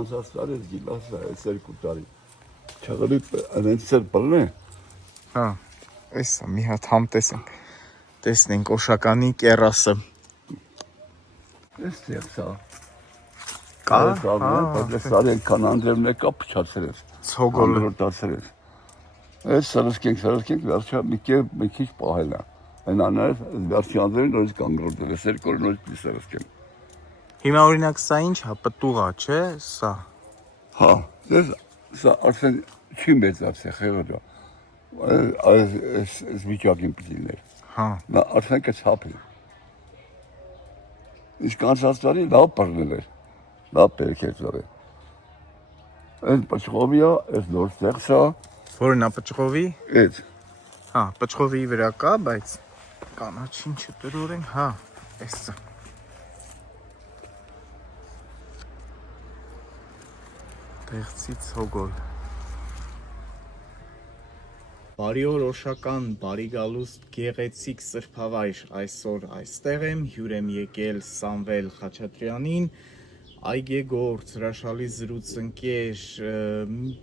անցած տարի գիլասը այս երկու տարի չեղրի այնցեր բռնե Հա, էսա մի հատ համ տեսնենք օշականի կեռասը։ Ես տեքսա Կա, բայց սարի այնքան անդրևն է կա փչացել ես ցոգոլը։ անդրոտացել ես այս սրսկենք վերջա մի քիչ պահել է այն անել վերջի անդրևին նորից կանգնորդել ես երկու օր նորից սրսկենք Հիմա օրինակ սա ինչ հա, պտուղա, չէ, սա։ հա սա արդեն չի մեծացել խեղճա այս վիճակին պիտիներ Հա։ նա արդեն կցապի իսկ անցած տարի լավ բռնել էր լավ պերքեցավ է այս պաչխովիա այս նոր ստեղծա Որն է պճղովի։ այդ Հա, պճղովի վրա կա, բայց կանաչին չտրորեն, հա, էսա։ Տեղցի ցոգոլ։ Բարի օր օշական, բարի գալուստ, գեղեցիկ սրբավայր, այսօր այստեղ եմ, հյուր եմ եկել Սամվել Խաչատրյանին, այգեգործ, հրաշալի զրուցընկեր,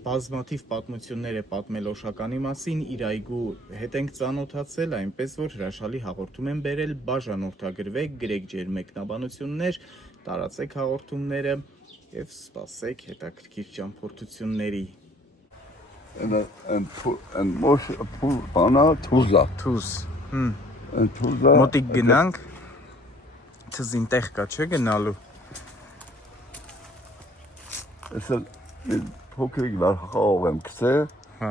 բազմաթիվ պատմություններ է պատմել օշականի մասին, իր այգու հետ ենք ծանոթացել, այնպես որ հրաշալի հաղորդում եմ բերել, բաժանորդագրվեք, գրեք ջեր մեկնաբանություններ, տարածեք հաղորդումները և սպասեք հետաքրքիր ճամփորդությունների։ Են մոշ բանա թուզա Թուզ, են թուզա մոտիկ գնանք, թզին տեղ կա չէ գնալու։ Այսը փոքրիկ վար խաղող եմ գցե Հա,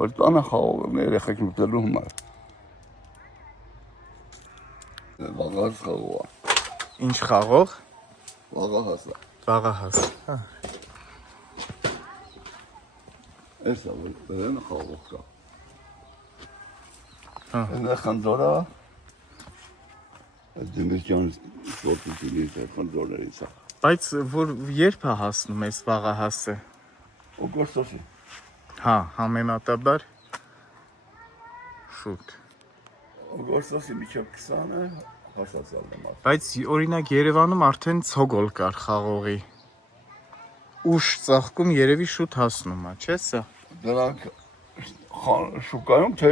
որ տանը խաղողն երեխեք ուտելու համար վաղած խաղողա ինչ խաղող։ վաղահասա Վաղահաս, հա։ Էսա որ բերեն խաղող կա Հա։ Են խնձորա Դիմիջյան սպորտությունից է խնձորներից է Բայց որ երբ է հասնում այս վաղահասը։ Օգոստոսի Հա, համեմատաբար շուտ։ Օգոստոսի միջև 20-ը հասածալ եմ ասում Բայց օրինակ Երևանում արդեն ցոգոլ կար խաղողի։ Ուշ ծաղկում երևի շուտ հասնում է, չէ՞ սա։ Դրանք շուկայում թե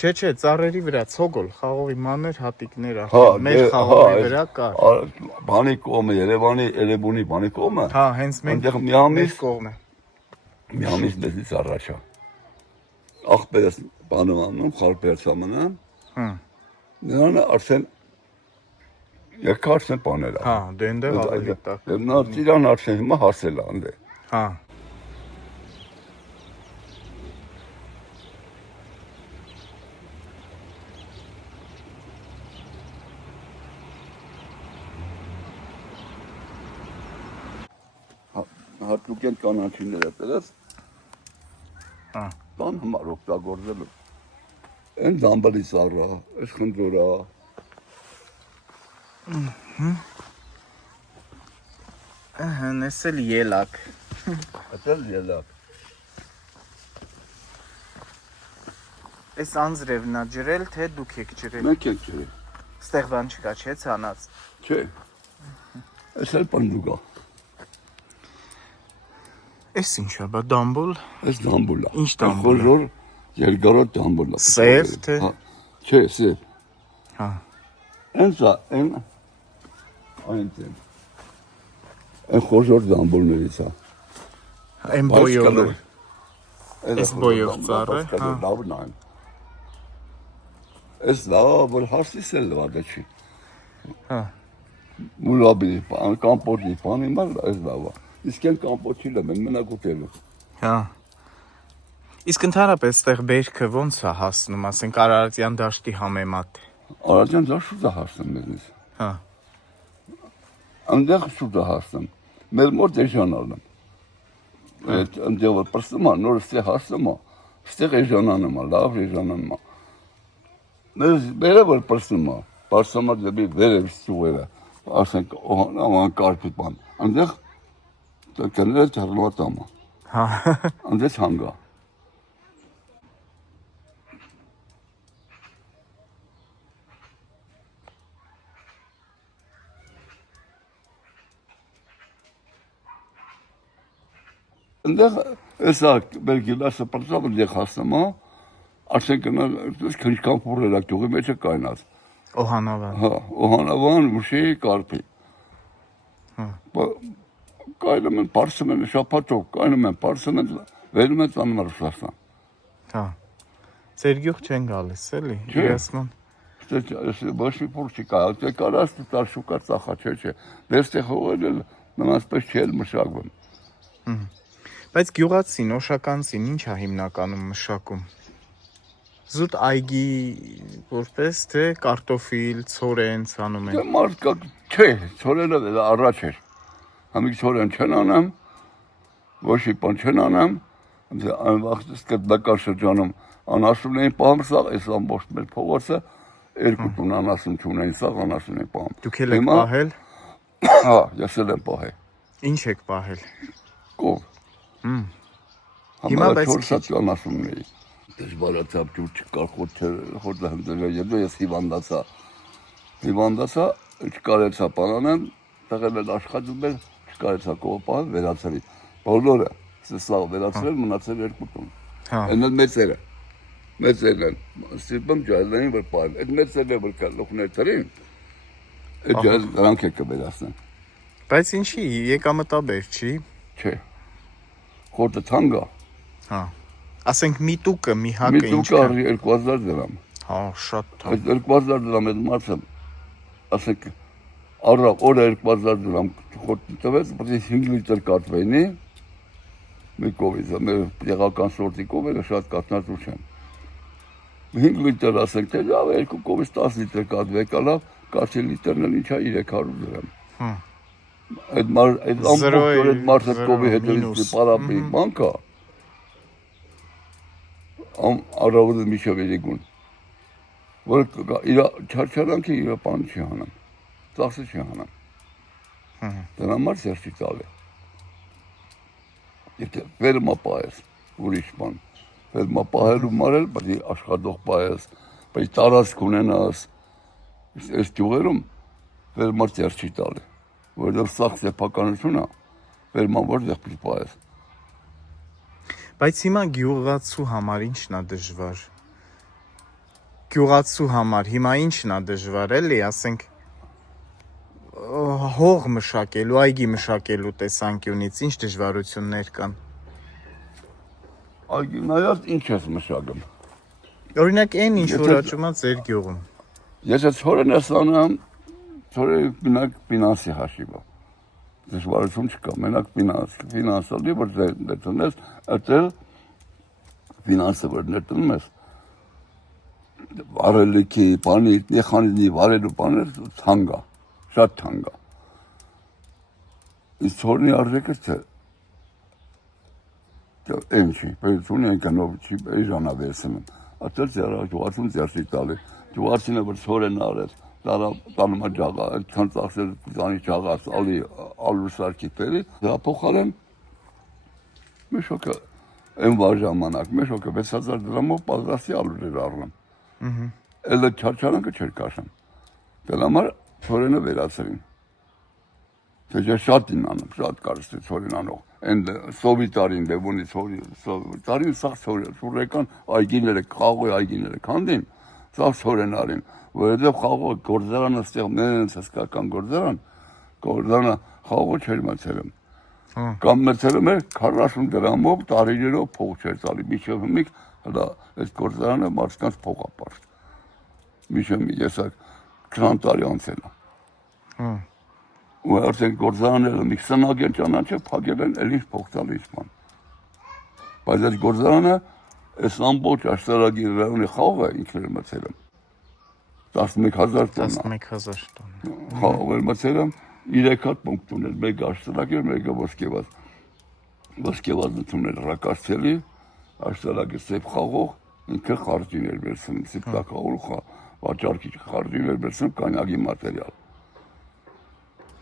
Չէ, ծառերի վրա ցոգոլ, խաղողի մանր հատիկներ Հա, արդեն մեր խաղողի վրա կար։ բանի կողմը Երևանի Էրեբունի բանի կողմը Հա, հենց այնտեղ մենք մի ամիս կողմը։ մի ամիս մեզից առաջա աղբերս բանվանում խարբերցամանը Հմ։ նրան արդեն երկար արդեն բաներ Հա, դե այնտեղ ավելի տակ։ նա ծիրան արդեն հիմա հասել է անդե Հա։ հատուկ են կանաչիները դրած Հա։ բան համար օգտագործելու են դամբալի սառա այս խնձորա Ահա, նեսել ելակ։ Այդել ելակ Այս անձրևն է ջրել, թե դուք եք ջրել։ մենք ենք ջրել Ստեղ բան չկա, չէ՞ ցանած։ չէ այս էլ պնդուկա Էս ինչա, բա դամբոլ։ այս դամբուլա Ինչ դամբուլ է։ խոժոր երկարոտ դամբուլա Սև, թե։ չէ սև Հա։ Энսա են այնտեղ Են խոժոր դամբուլներից է Այն բոյովը։ Այս բոյով ծառը, հա։ լավն այն Այս լավ որ հասցել լավը չի Հա։ Մուլաբի բան կամպոտի բան իմա այս լավա Իսկ են կամպոտի լավ են մենակ ուտելու Հա։ Իսկ ընդհանրապես այդտեղ բերքը ո՞նց է հասնում, ասենք Արարատյան դաշտի համեմատ։ Արաջան դա շուտ է հասնում մեզնից Հա։ Այնտեղ շուտ է հասնում մեր մոտ էժանալն Այդ այնտեղ որ պրսում է նոր ստեղ հասնում է ստեղ էժանանում է լավ էժանանում է Մեզ բերը որ պրսում է պարսամա դեպի վերև ստուղերը ասենք աման կարպի բան այնտեղ կները թռլվատամ է Հա։ այնտեղ հանգա Այնտեղ էսա բերգիլասը պրծավ այնտեղ հասնում է, ասենք քնչքան փորելա գյուղի մեջ է կայնած։ Օհանավան։ Հա, Օհանավան, Ուշի, Կարպի։ Հա։ Կայնում են, պարսում են, շապատով, կայնում են, պարսում են, վերում են ծանում Ռուսաստան։ Հա։ Ձեր գյուղ չեն գալիս, էլի։ Չէ։ Իրացման։ Ոչ մի փուր չի կա, դե կարաս տար շուկա ծախա, չէ։ Դեստեղ հողել նմանսպես չի էլ մշակվում։ Բայց գյուղացին, օշականցին ինչ է հիմնականում մշակում։ Զուտ այգի որպես թե կարտոֆիլ, ցորեն ցանում Դե են։ մարդկա չէ, ցորենը առաջ էր։ Համիկ ցորեն չեն անեմ, ոչ մի բան չեն անեմ, այն վաղտից կդակար շրջանում անասուն էին պահում սա, այս ամբողջ մեր փողոցը երկու տուն անասուն չունեին, սա անասուն էին պահում։ Դուք էլ եք պահել։ Հա, ես էլ եմ պահել։ Ինչ եք պահել։ Կով։ Հիմա բայց 4 հատ անասուն ունեի։ Դժվարացավ ջուր չկար խոթը հնդելը եդո ես հիվանդացա, չկարեցա պանանեմ, տղել են աշխատում էր, չկարեցա կողպահել, վերացրի։ Բոլորը, սաղ վերացրել, մնացել երկու տուն։ Են էլ մեծերն են, սիրպում ջայլներին վր պահել, այդ մեծերն է վր կար լուխներ տրին, այդ ջայլ դրանք է կվերացնեն։ Բայց ինչի, եկամտաբեր չի։ Չէ, խոտը թանգա։ Հա։ Ասենք միտուկը, մի հակը ինչ կա։ Միտուկը 2000 դրամ։ Հա, շատ թանկ։ Այդ 2000 դրամ այդ մարդը, ասենք, առավ օրը 2000 դրամ խոտի տվեց, բայց 5 լիտր կատվեինի, մի կովիզը, մեր տեղական սորտի կովերը շատ կատնածու չեն։ 5 լիտր ասենք, թե լավ, 2 կովից 10 լիտր կատվե կալավ, 10 լիտրն էլ ինչա 300 դրամ։ Այդ ամբողջ այդ մարդը կովի հետևից պարապի բանկա, առավոտը միշև երեգուն, որ իր չարչարանքի իր պան չի հանեմ, ծախսը չի հանեմ, դրա համար սերտի ծալ է, եթե վերմա պահես, ուրիշ բան, վերմա պահելու մարել, բայց աշխատող պահես, բայց տարածք ունենաս, այս գյուղերում վերմա սերտի ծալ է, որովհետև սաղ սեփականություն է, վերման որտեղ պիտի պահես։ Բայց հիմա գյուղացու համար ինչն է դժվար։ Գյուղացու համար հիմա ինչն է դժվար, էլի, ասենք հող մշակելու, այգի մշակելու տեսանկյունից ինչ դժվարություններ կան։ Այգի նայած ինչ ես մշակում։ Օրինակ այն ինչ որ աճում է ձեր գյուղում։ Ես այդ ցորեն ես անում, ցորեն բնակ ֆինանսի հաշիվը։ Դժվարություն չկա, մենակ ֆինանսալի որ դերտնես, այդել ֆինանսը որ դերտնում ես, վարելիքի, բանի, մեխանիզմի վարելու բաներ թանկ է, շատ թանկ է։ Իսկ ցորենի արժեքը թե ինչի, պետություն ենքանով չի էժանա վերսում։ Այդել գյուղացուն ձերսի տալի, գյուղացինը որ ցորեն արել, տանում է ջաղա, այդքան ծախսել տանի ջաղաց, ալուրսարկի պերի, դա փոխարեն մի շոկը այն վար ժամանակ, մի շոկը 6000 դրամով պատրաստի ալուր էր առնում։ Էլ այդ չարչարանքը չէր կաշում։ Դրա համար ցորենը վերացրին։ Թե շատ անում, շատ կարծի ցորեն անող։ Այն սովիտարին դեպոնի տարին սաղ ցորեկան այգիները, խաղողի այգիները քանդին, սաղ ցորեն արին, որովհետև խաղողը գործարանը ստեղ մենենց հսկական գործարանը խաղողը չէր մցելում։ Կամ մցելում էր 40 դրամով տարիներով փող չէր տալի, միշև հմիկ հլա այդ գործարանը մարդկանց փող ապարտ։ Միշև մի եսակ 20 տարի անցել է։ Ու արդեն գործարանները մի 20-ագեն ճանաչը փակել են էլ ինչ փող տալիս ման։ Բայց այդ գործարանը այս ամբողջ աշտարակի ռայոնի խաղողը ինքն էր մցելում։ 11000 տոննա։ 11000 տոննա։ Խաղող էր մցելում, 3 հատ պունկտ ուներ, մեկը աշտարակ էր, մեկը ոսկեված։ Ոսկեվածը ուներ ռակասցելի, աշտարակը սեփ խաղող, ինքը խարտին էր վերցնում, սիպտակախորը վաճառքի խարտին էր վերցնում կանյակի մատերիալ։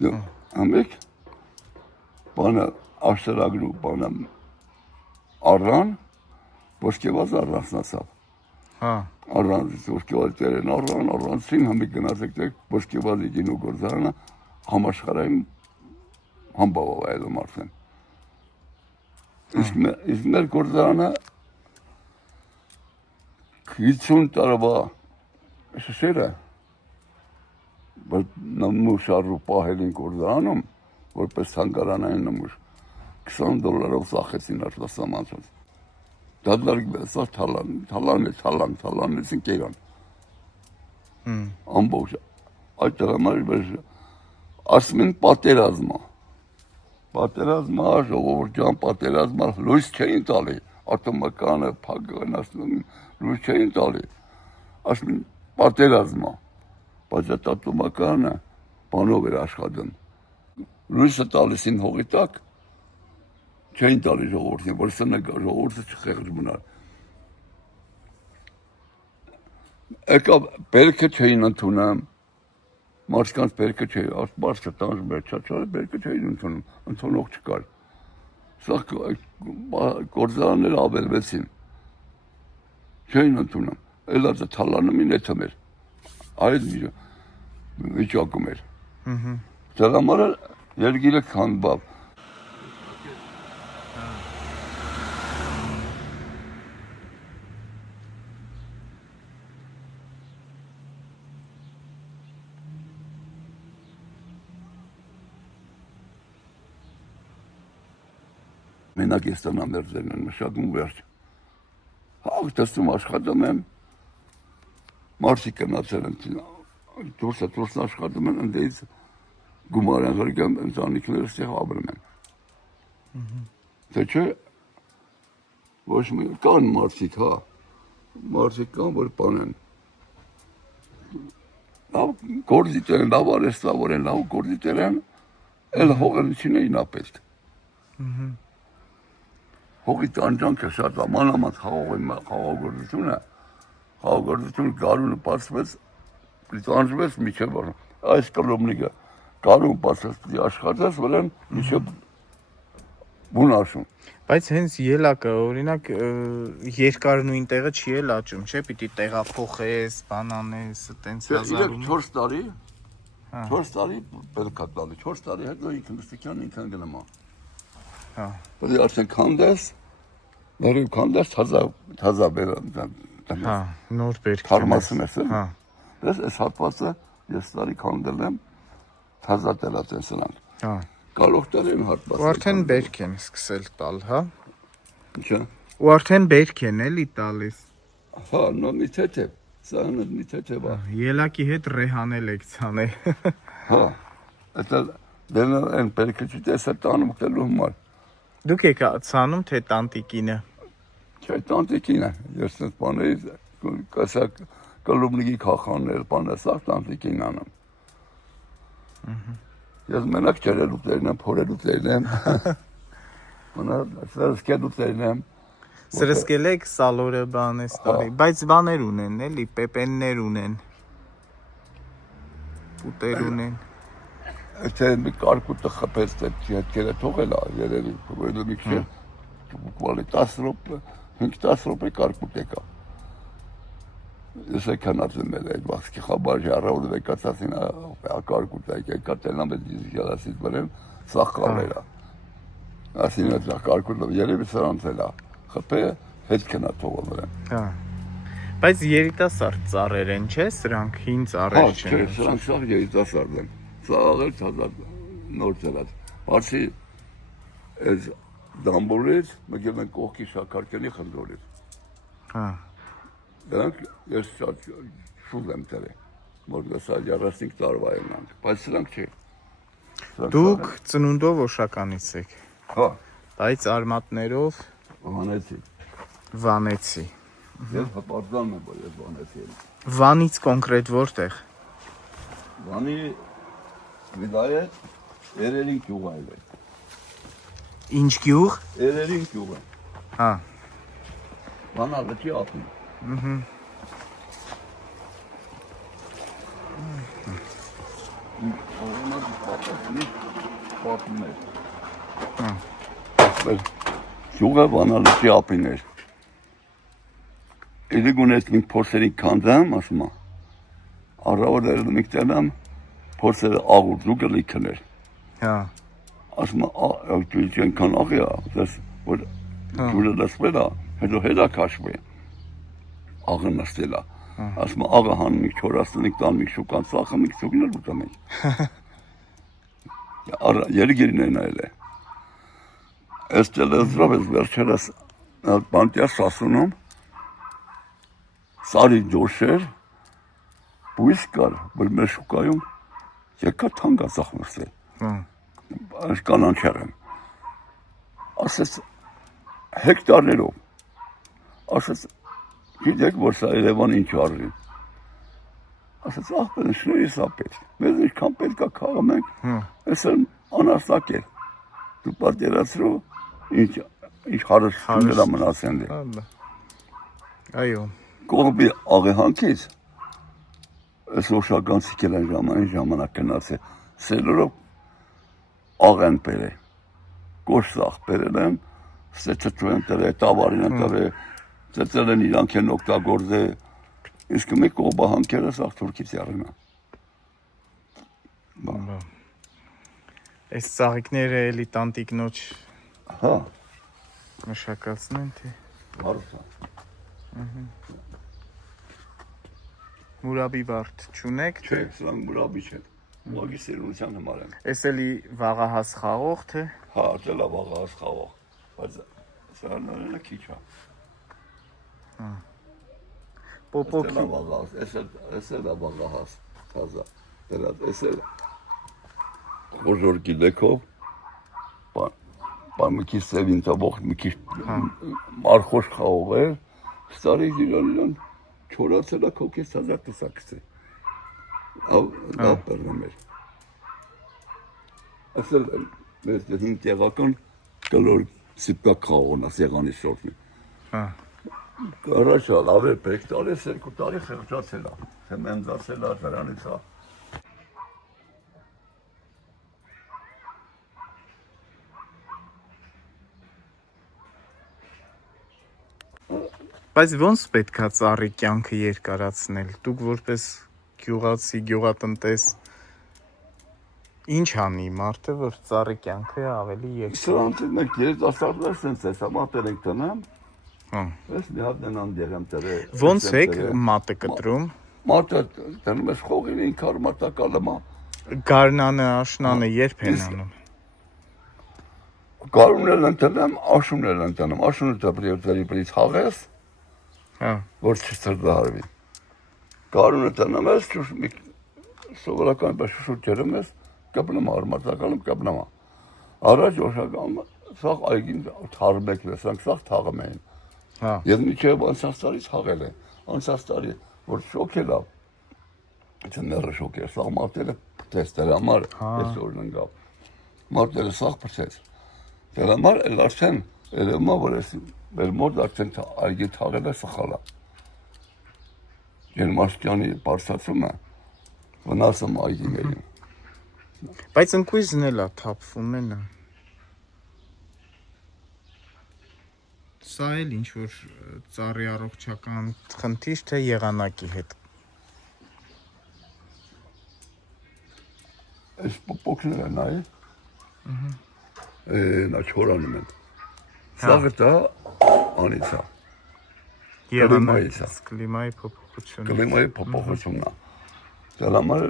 Ամեք բանը աշտարակն ու բանը առան, ոսկեված առանցնացավ։ Առանց ոսկեված տերեն առանցին համիկ գնացեք տեք ոսկեվածի գինու գործարանը համաշխարհային համբավայելում արդեն։ Իսկ մեր գործարանը 50 տարվա շշերը նմուշարու պահելին գործարանում, որպես հանգարանային նմուշ, $20 սախեցին արտասամանցած։ Դադարգվեցա թալանեցին կերան։ Ամբողջ այդ համար ասում են պատերազմա, ժողովուրդ ջան, պատերազմա, լույս չէին տալի, ատոմականը, փակն ասում են, լույս չէին տալի, ասում են պատերազմա, բայց այդ ատոմականը բանով էր աշխատում, լույսը տալիսին հողի տակ, չէին տալի ժողովուրդին, որ սնգա, ժողովուրդը չխեղճ մնար։ Եկավ բերքը չէին ընդունում, մարդկանց բերքը չէի, մարդը տանջում էր, չաչարը բերքը չէին ընդունում, ընդունող չկար։ Սա գործարանները ավելվեցին, չէին ընդունում, էլա թալանում էթում էր, այդ վիճակում էր։ Դրա համար երգիրը քանդվավ։ Մենակ ես տնամերձերն են մշակում վերջ։ Հաղ տեսնում աշխատում եմ, մարդիկ կնացել են, դուրս աշխատում են, ընդեից գումար են հրգեմ, ընտանիքները ստեղ ապրում են։ Թե չէ, ոչ մի կան մարդիկ, մարդիկ կան, որ պան են։ Լավ գործիտեր են, լավ արեստավոր են, լավ գործիտեր են, էլ հողերին էին ապետք։ Հողի տանջանքը շատ ամանամանց խաղաղորդությունը գարունը պացվեց, տանջվեց միջև այս կլոմնիկը գարուն պացվեց աշխատեց վրան միջև բուն աշում։ Բայց հենց ելակը, օրինակ, երկար նույն տեղը չի էլ աճում, չէ՞, պիտի տեղափոխես, բանանես, տենց հազարում։ 4 տարի պետք է տալի, 4 տարի հետո ինքն գնամա։ Բայց արդեն քանդես, նորի քանդես թազա բերան։ Նոր բերք։ Թարմացում ես, դες այս հատվածը ես տարի քանդել եմ, թազա տելած են սրանք։ Կարող տարին հատված։ Ու արդեն բերք են սկսել տալ, Ինչա։ Ու արդեն բերք են էլի տալիս։ նո մի թեթև, սա մի թեթև է։ Ելակի հետ ռեհանել եք ցանել։ Դա դեռ են բերքը չտեսա տանում գտելու համար։ Դուք եք ցանում թե տանտիկինը։ Չէ, տանտիկինը, ես այդ բաներից կասակ կլուբնիկի քախաններ, բանը սա տանտիկին անում։ Ես մենակ ջերելուտերն եմ, փորելուտերն եմ։ Սրսկելուտերն եմ։ Սրսկել եք սալորը բանես տարի, բայց բաներ ունեն, էլի, պեպեններ ունեն։ Պուտեր ունեն։ Եթե մի կարկուտը խփեց հետքերը թողել է, երևի, որ մի քիչ բуквально 10 րոպե, 5-10 րոպե կարկուտ եկա։ Ես եկանացեմ այդ վասկի խաբար ժառավը եկացին կարկուտ եկա տելամ այդ դիզիալասից բերեմ սախալերա։ Ասին այդ կարկուտը երևի սրանցել է։ Խփե հետքնա թողել են։ Բայց երիտասարդ ծառեր են, չէ՞, սրանք հին ծառեր չեն։ Չէ, սրանք շաղ երիտասարդ են։ Սաղել թազատ նոր ծրած։ Բացի այս դամբոլից մգել են կողքի շաքարքենի խնդորից։ Դրանք ես շատ շուտ եմ տերը, որ դասալ 35 տարվա են անք, բայց սրանք չէ։ Դուք ծնունդով Օշականից եք։ Բայց արմատներով Վանեցի։ Ես հպարտանում եմ, որ ես Վանեցի եմ։ Վանից կոնկրետ որտեղ։ Վանի վիլայետ Երերին գյուղ այլ է։ Ինչ գյուղ։ Երերին գյուղ է։ Վանա լճի ափին։ Գյուղը Վանա լճի ափին էր։ Իդի գունեց մենք փորձերի քանդամ, ասում է։ Առավոտը մենք տենամ փորձերը աղուր զուգը լիքներ։ Ասում է, աղջույց ենքան աղի է, որ ջուրը լսվել է, հետո հետա քաշվի։ Աղը նստել է։ Ասում աղը հանում 4-5 տան մի շուկան ծախը մի շուկներ ուտում են։ Երգերին են այլ է։ Այս տելեզրով ես վերջերս բանտյաս ասունում, սարի ջոշեր, բույս կար, որ մեր շուկայում եկա թանգա ծախմստել։ Այս կանանչեր եմ։ Ասեց հեկտարներով, ասեց գիտեք, որ սա Երևան ինչ արժի։ Ասեց աղբեն շնորի սա պետք, մեզ ինչքան պետք է քաղում ենք, ես էլ անաստակ էր, դու պատերացրու, ինչ հարստություններ ամնացեն դե։ Այո։ Կողբի աղեհանքից, ես ոշական սիքել են ժամանակ կնաց է, սելորով աղ են պեր է, կոշսաղ պերել են, ստեծծու են տր է, տավարին են տր է, ծծել են իրանք են օգտագորձ է, իսկ մի կողբա հանքերը սաղ թուրքից յարին է։ Այս ծաղիկները էլի տանտիկնոջ Հա, մշակացնեն, թե հարուստ է։ մուրաբի վարդ չունեք, Չէ, սրանք մուրաբի չեն, ուղագի սերունության համար են։ ես էլի վաղահաս խաղող, թե Հա, տելա վաղահաս խաղող, բայց սրանն է քիչ է։ պոպոկ Տելա վաղահաս, ես էլ է վաղահաս, թազա, տելա, ես էլ խոժոր գիլեքով, մի քիչ սևին տավող, մի քիչ մարխոշ խաղող էր, ստարի իրան չորացել է քոքես հազար տսակս է, լավ պերնեմ էր։ Ես էլ մեր հին տեղական կլոր սիպկակ խաղողն է, սեղանի շորտնի։ Առաջ լավ է պեք տարի, երկու տարի խեղճացել է, խեմենձացել է, դրանից է։ Բայց ոնց պետքա ծառի կյանքը երկարացնել, դուք որպես գյուղացի, գյուղատնտես, ինչ անի մարդը, որ ծառի կյանքը ավելի երկար։ Սրանց մենք երիտասարդներ սենց ես, մատեր ենք տնեմ, ես մի հատ նենան դեղեմ տրե։ Ոնց եք մատը կտրում։ Մատը տրնում ես խողին 500 մատակալմա։ Գարնանը, աշնանը երբ են անում։ Գարունել են տնեմ, աշունել են տնեմ, աշունը դրիպրից հաղես, որ չծրդահարվի։ Գարունը տնեմ ես, սովորական բայց շուշուտ ջերում ես, կպնում արմատակալում կպնում։ Առաջ ոշական սաղ այգին թարմեք վեսանք, սաղ թաղում էին։ Եվ միջև անցած տարից հաղել է, անցած տարի, որ շոքել է, եթե մերը շոք էր, սաղ մարդերը պրտես, դեր համար ես օրն ընգավ, մարդերը սաղ պրտես, դեր համար էլ արդեն, երևմա, որ ես մեր մոտ արդեն այգի թաղել է սխալ է, Երմաշկյանի պարսացումը, վնասում այգիներին։ Բայց ընկույզն էլ է թապվում են։ Սա էլ ինչ-որ ծառի առողջական խնդիր, թե եղանակի հետ։ Այս պոպոքներ են այ, նա չորանում են։ Սաղը դա անից է, Կլիմայի փոփոխություն։ կլիմայի փոփոխությունն է։ Դրա համար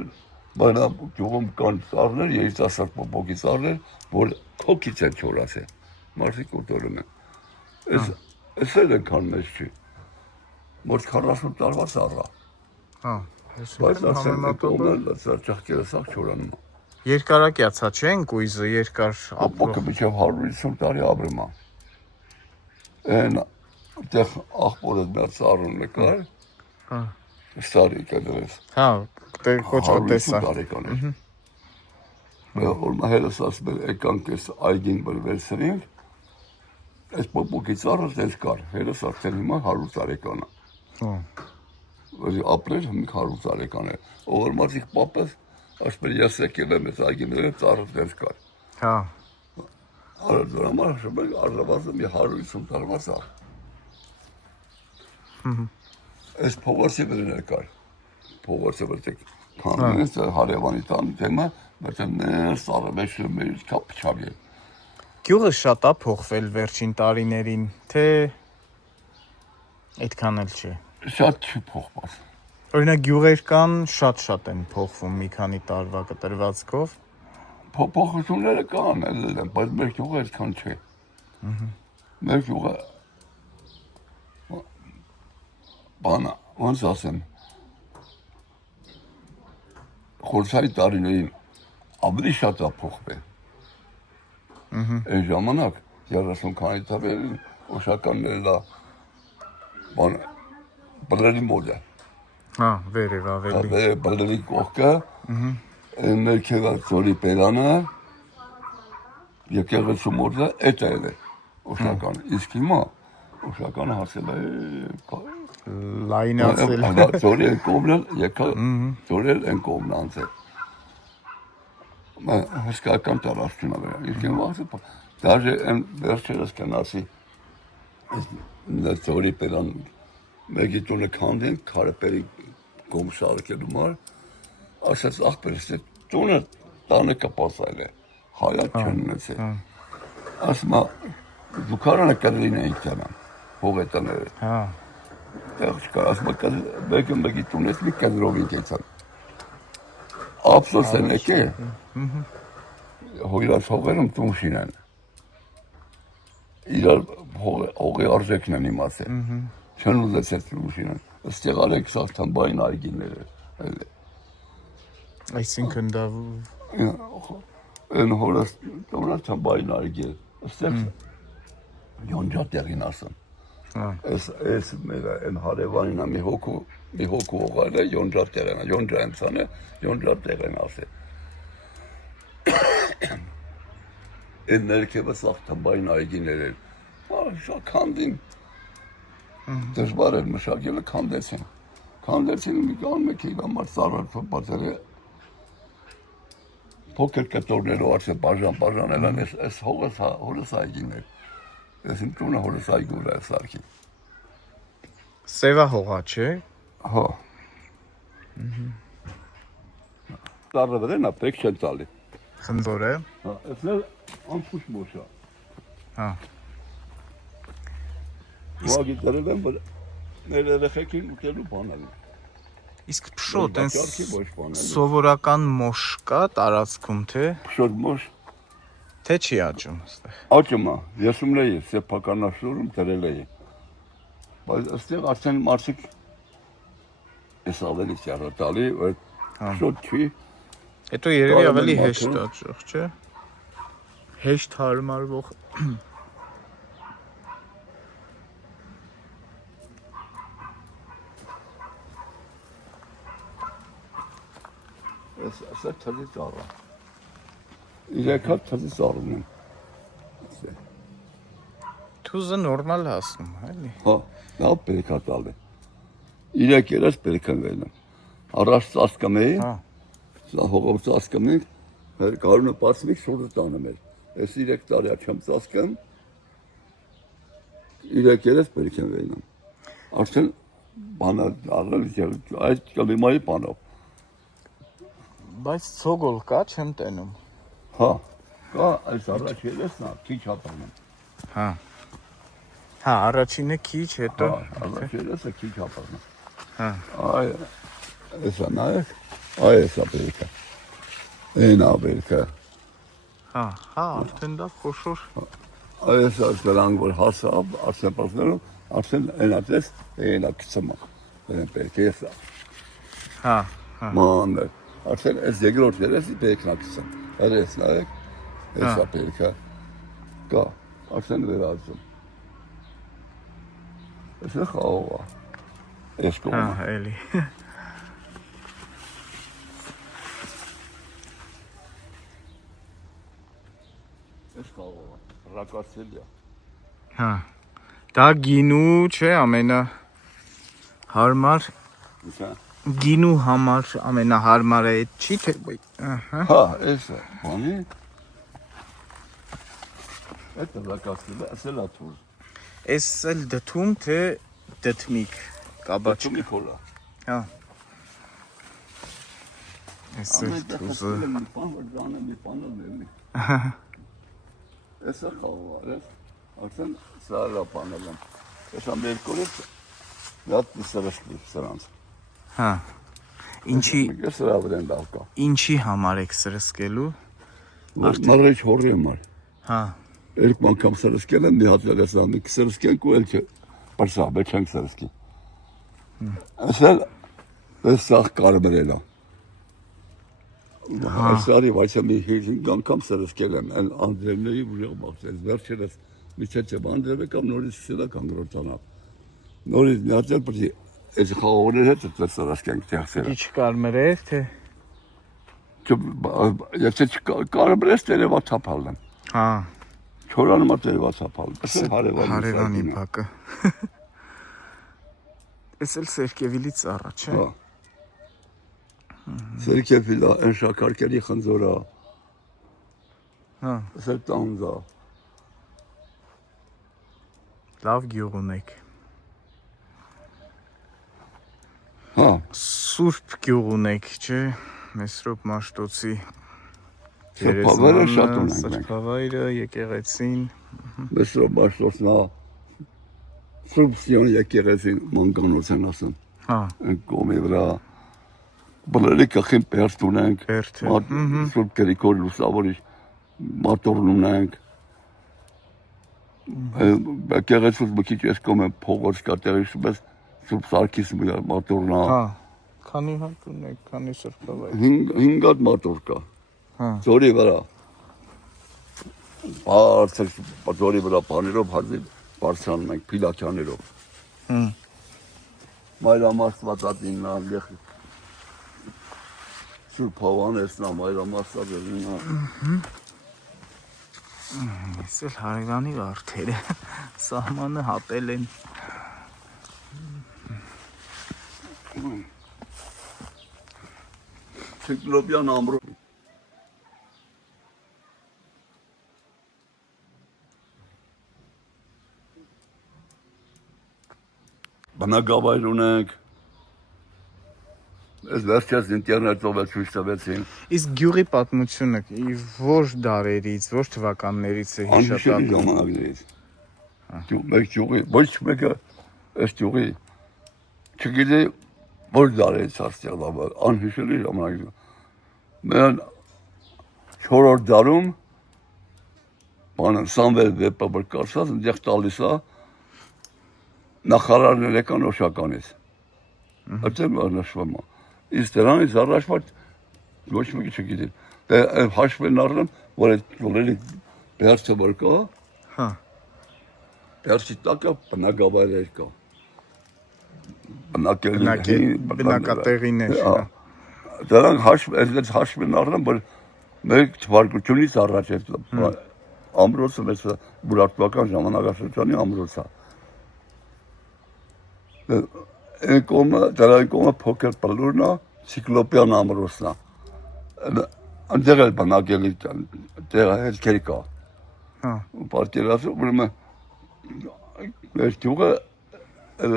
բանա գյուղում կան ծառներ, երիտասարդ պոպոկի ծառներ, որ քոքից են չորացել, մարդիկ ուտորում են։ Ես էլ ենքան մեզ չի, մոտ 40 տարվա ծառա։ Բայց ասեն կողմել, ծաղկերը սաղ չորանում է։ Երկարակյացա չէ ընկույզը, երկար Պոպոկը միջև 150 տարի ապրում է։ Են այդեղ աղբորը մեր ծառուն եկար, ստարի կդրես։ կոչը տեսա։ 150 տարեկան էր։ Որ մահերս ասում էր եկանք ես այգին բրվերցրինք, այս պոպոկի ծառը դες կար, հերս արդեն հիմա 100 տարեկան է։ Որ ապրել 100 տարեկան է։ Որ մարդիկ պապս ասում ես եկել եմ այս այգիները ծառը դες կար։ Արա դրա համար շփել առավոտը մի 150 տարվա ծառ։ Այս փողոցի վրա կար։ Փողոցը վրտեք քանես հարևանի տան թեմա, բայց մեր ծառը մեջը մեր կապ չավի։ Գյուղը շատ է փոխվել վերջին տարիներին, թե այդքան էլ չէ։ Շատ չի փոխված։ Օրինակ գյուղեր կան, շատ են փոխվում մի քանի տարվա կտրվածքով։ Փոփոխությունները կան, բայց մեր գյուղը այդքան չէ։ Մեր գյուղը բանա, ոնց ասեմ, խորհրդային տարիներին ավելի շատ է փոխվել։ Այն ժամանակ 30 քանի տարին օշականներն բան բլերի մոդը։ Հա, վերև ավելի։ Բլերի կողքը, ներքևա ծորի պերանը, եկեղեցու մոդը էդ է օշական։ Իսկ հիմա օշականը հասել է Լայնացել։ ծորի են կողմն եկա, ծորի են կողմն անցել։ Հսկայական տարածություն է վերա։ Իսկ հիմա ասել, դաժե են վերջերս կնասի ծորի պերան մեկի տունը քանդեն, քարեպերի կողմ շարքելու մար, ասաց աղբերս, տունը տանը կպասայլ է, հայատ չեն ունեցել։ Ասում է, զուքարանը կդրին էինք տանան, հողետաները։ Հա։ Տեղ չկար, ասում է, մեկի տունես մի կադրով ենք եցան։ Ափսոս են եկե, իրար հողերում տուն շինեն։ Իրար հողի արժեքն են իմացել։ Չեն ուզեցել տուն շինեն։ Ստեղ արեք սաղթամբային այգիներ է։ Այսինքն դա Են հորս տոնացամբային այգի է։ Ստեղ յոնջա տեղին ասեմ։ Այս մերը են հարևանին մի հոգու հողալ է յոնջա տեղին, յոնջա են ցանը, յոնջա տեղին ասել։ Են ներքևը սաղթամբային այգիներ են։ Շատ քանդին։ Դժվար էր մշակելը քանդեցին։ Քանդեցին մի կան մեկի համար ծառար բացել է։ Փոքր կտորներով արծե բաժանել են այս հորս այգիներ։ Ես իմ տունը հորս այգու վրա է սարքի։ Սևա հողա, չէ։ Հա։ Ծառը վրեն է պեք չեն տալի։ Խնձոր է։ Հա, ես էլ անփուշ մոշա։ Հա։ Ուղղակի դրել եմ, որ մեր երեխեքին ուտելու բան են։ Իսկ փշոտ են Ճարքի ոչ բան է։ սովորական մոշ կա տարածքում, թե Փշոտ մոշ թե չի աճում այստեղ։ աճում է, ես ումն էի սեփականաշուրում դրել էի։ Բայց այստեղ արդեն մարդիկ ես ավելի ճարը տալի, որ փշոտ չի։ Հետո երևի ավելի հեշտ աճող, չէ։ Հեշտ հարմարվող։ Ասա թզի ծառը։ Իրեքա թզի ծառում եմ։ Թուզը նորմալ հասնում, էլի։ Հա, նա պետք է տալի։ Իրեք երես պետք է վերնեմ։ Առաջ ծածկում էի։ Հա։ Սա հողով ծածկում ենք, կարունը պացվի շուրը տանը մեր։ Ես 3 տարի չեմ ծածկում։ 3 երես պետք է վերնեմ։ Արդեն բանը առել այդ կլիմայի բանով։ Բայց ցոգոլ կա, չեմ տենում։ Հա, կա այս առաջ երեսն է, քիչ հապանում։ Հա։ Հա, առաջինը քիչ, հետո Առաջ երեսը քիչ հապանում։ հա։ Այ, էսա նայեք, այ էսա բերքը։ Այն աբերքը։ Հա, արդեն դա խոշոր։ Այ էսա դրանք որ հասա, արդեն պատներում, արդեն այն ատես, այն ակցում։ Այն պետք է էսա։ Հա, Մանր։ Արդեն այս երկրորդ երեսի պետք է ակցում։ Այս նայեք, էսա պետք է։ Կա, արդեն վերածում։ Էսա խաղողա։ Էս կողմը։ հա, էլի։ Էս խաղողա, ռակացելիա։ Հա։ Դա գինու, չէ, ամենա հարմար Ուսա։ գինու համար ամենահարմարը այդ չի, թե ահա։ Հա, էսա, բանի։ Это ռակացելիա, ասելա թուր։ Էս էլ դդում, թե դդմիկ, կաբաչկա։ Չումի կոլա։ Հա։ Էս էլ թուզը։ Մի բան որ դանը մի բան ունի։ Esa xavar, արդեն սա լա բանել եմ։ Եսա մեր կորից լատ դիսրաշկի սրանց։ Հա։ Ինչի Մեկը սրա վրան դալկա։ ինչի համար եք սրսկելու։ Մարիչ հորի համար։ Հա։ Երկ անգամ սրսկել եմ, մի հատ լեսան, մի սրսկենք ու էլ չէ։ Պրսա, բեչ ենք սրսկի։ Ասել, ես սաղ կարմրել եմ։ Այսարի վայցը մի 5 անգամ սրսկել եմ, են անդրևների ուժեղ բաղցել, վերջերս մի չեչև անդրև եկամ, նորից սիլա կանգրոտանավ։ Նորից միացել պրտի, այս խաղողներ հետ էլ սրսկենք տեղսել։ Ինչ կարմրեր թե։ Եթե կարմրես տերևա թապալն եմ։ Հա։ Չորանումա տերևա թապալն։ Հարևանի բակը։ Էս էլ սերկևիլից առաջ է։ Հա։ Սերկևիլա, են շակարկերի խնձորա, Հա։ սեր տանձա։ Լավ գյուղ ունեք։ Հա, Սուրբ գյուղ ունեք, չէ՞։ Մեսրոպ Մաշտոցի Սրբավայրը շատ ունենք մենք։ Սրբավայրը, եկեղեցին։ Մեսրոպ Մաշտոցնա, Սուրբ Սիոն եկեղեցին մանկանոց են ասում։ Հա։ Են կողմի վրա, բլերի կխին պերտ ունենք, Պերտ է, Սուրբ Գրիգոր Լուսավորի մատորն ունենք, եկեղեցուց մի քիչ ես կողմ եմ փողոց կա տեղիշում ես Սուրբ Սարգիս մատորնա, Հա։ Քանի հատ ունեք, քանի սրբավայր։ 5 հատ մատոր կա, Հա։ ձորի վրա, բարձր ձորի վրա բաներով հազիվ բարձրանում ենք փիլաքյաներով։ Մայրամաստվածատիննա, Սուրբ Հովհաննեսնա, Մայրամաստվածատիննա։ Ես էլ հարևանի վարդերը սահմանը հատել են։ Ցիկլոպյան ամրոց։ Բնակավայր ունենք, ես վերջերս ինտերնետով էլ ցույց տվեցին, Իսկ գյուղի պատմությունը որ դարերից, որ թվականներից է անհիշելի հիշատակվում։ ժամանակներից։ Մեկ ջուղի, ոչ մեկը այս ջուղի չգիտի որ դարերից աստեղլավ, անհիշելի ժամանակից։ Մեն 4-րդ դարում բանը Սամվել վեպը բրկացած ընդեղ տալիս է նախարարներ եկան Օշականից։ Այդտեղ նշվում է։ Իսկ դրանից առաջ ոչ մեկը չգիտի։ Դե հաշվեն առնեմ, որ այդ ջուղերի բերցը որ կա, Հա։ բերցի տակը բնակավայրեր կա։ Բնակատեղիներ։ Հա։ Դրանք հաշվեն առնեմ, որ մեկ թվարկությունից առաջ է ամրոցը մեծ բուրատվական ժամանակաշրջանի ամրոցը։ Այն կողմը փոքր պլուրն է, ցիկլոպյան ամրոցն է։ Այնտեղ էլ բնակելի տեղը հետքեր կա։ Հա։ Պատկերացրու, ուրեմն այս ջուղը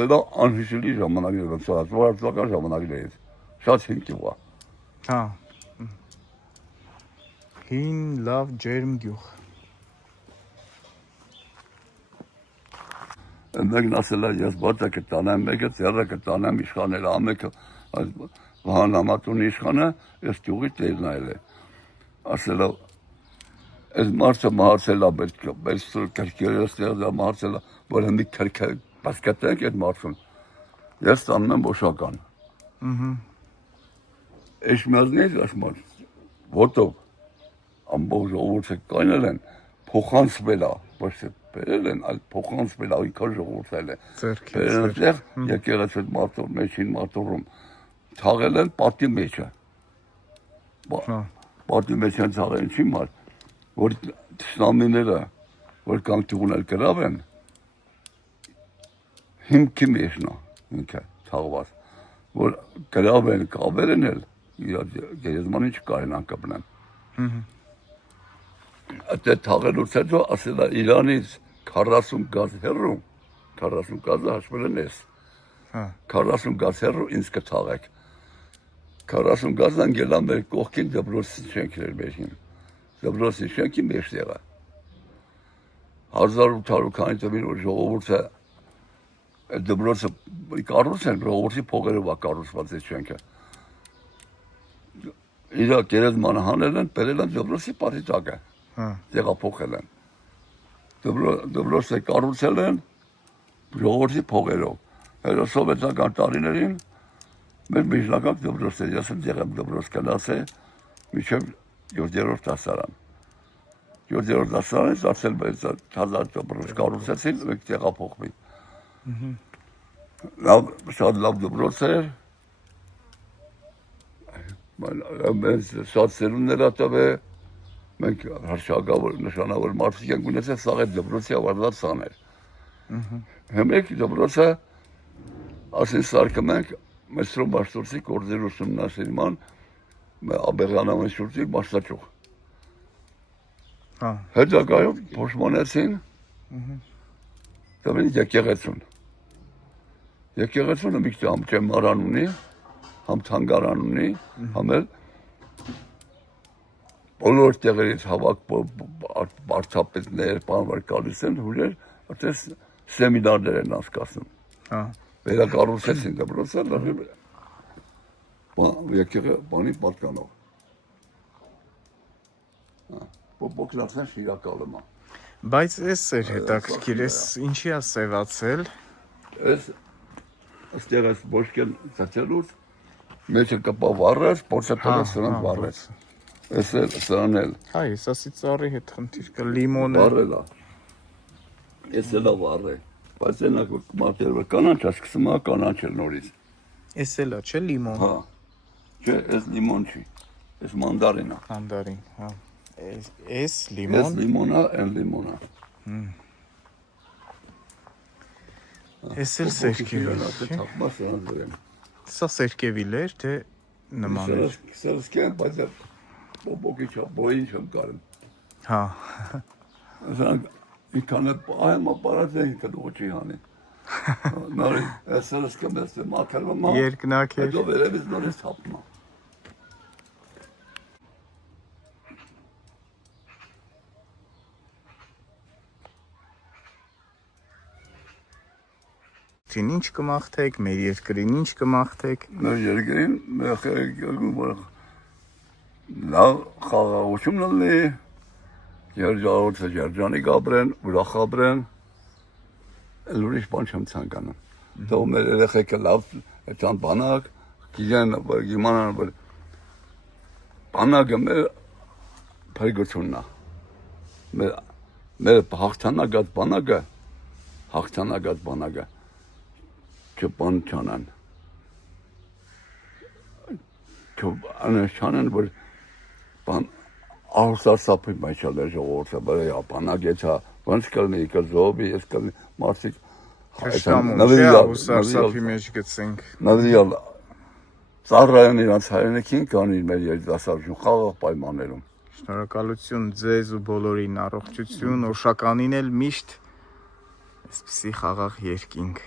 դա անհիշելի ժամանակներ է, բուրատվական ժամանակներից։ Շատ հին ջուղ է։ Հա։ Հին լավ ջերմ գյուղ։ Մեկն ասել է, ես բացը կտանեմ, մեկը ձեռը կտանեմ իշխանել, ամեկը վահանամատունի իշխանը, ես ջուղի տերն այլ է։ Ասել է, այս մարդը մահացել է, բայց կրկերս տեղը մահացել է, որ հմի կրկեր, պասկատենք այդ մարդուն, ես տանում եմ Օշական։ Էշմյազնից ասմար, ոտով, ամբող ժողովուրդը կայնել են, փոխանցվել է, ոչ թե բերել են, այլ փոխանցվել է, ինքան ժողովուրդել է։ Բերել այնտեղ, եկեղեցու մատոր, մեջին մատորում, թաղել են պատի մեջը։ Պատի մեջ են թաղել ինչի մար, որ թշնամիները, որ կան տունել գրավ են, հիմքի մեջն է, ինքը թաղված, որ գրավ են, կավեր են էլ, գերեզմանին չկարին անկապնեն։ Այդ թաղելուց հետո ասել է Իրանից 40 գազ հեռու, 40 գազը հաշվել են ես, 40 գազ հեռու ինձ կթաղեք, 40 գազն գելա մեր կողքին դպրոցի շենքեր մերին, դպրոցի շենքի մեջ տեղը, 1800 քանի տվին որ ժողովուրդը դպրոցը կառուցել ժողովրդի փողերով է կառուցված է շենքը։ Իրա գերեզմանը հանել են, բերել են դպրոցի պատի տակը։ Հա։ Տեղափոխել են։ Դպրոցը կառուցել են ժողովրդի փողերով։ Հետո սովետական տարիներին մեր միջնակարգ դպրոցը, ես այնտեղ եմ դպրոց գնացել մինչև 7-րդ դասարան։ 7-րդ դասարանից արդեն հազար դպրոց կառուցեցին, մենք տեղափոխվի։ Շատ լավ դպրոց էր։ Մենք շատ սերունդներ ատավ է, մենք հրաշագավոր նշանավոր մարդիկ ենք ունեցել, սաղ այդ դպրոցի ավարտած սաներ։ Հեմեկ դպրոցը ասին սարկում ենք Մեսրո Բաշտոցի կորձեր ուսումնասիրման Աբեղյանավան շուրթի մասնաճյուղ։ Հետագայում փոշմանեցին տվին եկեղեցուն։ Եկեղեցունը մի քիչ համ ճեմարան ունի, համ թանգարան ունի, համ էլ բոլոր տեղերից հավաք բարդապետներ, բանվար գալիս են հուրեր, այդպես սեմինարներ են անցկացնում։ Վերակառուցեցին դպրոցը, բանի պատկանող։ Բոկլացան շիրակալում է։ Բայց էս էր հետաքրքիր, էս ինչի է սևացել։ Էս այստեղ էս բոշկեն ծածելուց, մեջը կպա վառեց, պորսետորը սրանք վառեց։ Էս էլ սրան էլ։ Հա, ես ասի ծառի հետ խնդիր կա, լիմոն է։ Վառել է։ Էս էլ է վառել։ Բայց ենակ մարդերը որ կանանչ է սկսում է կանանչել նորից։ Էս էլ է, չէ՞ լիմոն։ Հա։ Չէ, էս լիմոն չի։ Էս մանդարին է։ Մանդարին, հա։ Էս Էս լիմոն։ լիմոն է, այն լիմոն է։ Էս էլ սերկևիլ, չէ՞։ Սա սերկևիլ էր, թե նման էր։ Սրսկեն, բայց բոբոկի չա, բոյին չեմ կարում։ Հա։ Սրանք ինքան է այմ ապարած են կդող չի հանի։ Նորի, այս սրսկեմ ես մաքրվում է։ Երկնակ էր։ Հետո վերևից նորից թափում է։ Ինչ կմաղթեք, մեր երկրին ինչ կմաղթեք։ Մեր երկրին լավ խաղաղություն լինի, երջանոցը երջանիկ ապրեն, ուրախ ապրեն, էլ ուրիշ բան չեմ ցանկանում։ Թող մեր երեխեքը լավ այդան բանակ, գիտեն, իմանան, որ բանակը մեր փրկությունն է։ Մեր հաղթանակած բանակը չպան չանան։ Չանան, որ բան արուսասապի մայչալ է ժողորդը, բրե ապանակ եչա, ոնց կլնի, կզովի, ես կլնի, մարդիկ Կշտամում, չէ, արուսասապի մեջ գցենք։ նավիրյալ ծառայեն իրանց հայրենիքին կանի մեր երիտասարդություն խաղաղ պայմաններում։ Շնորհակալություն ձեզ ու բոլորին, առողջություն, Օշականին էլ միշտ այսպիսի խաղաղ երկինք։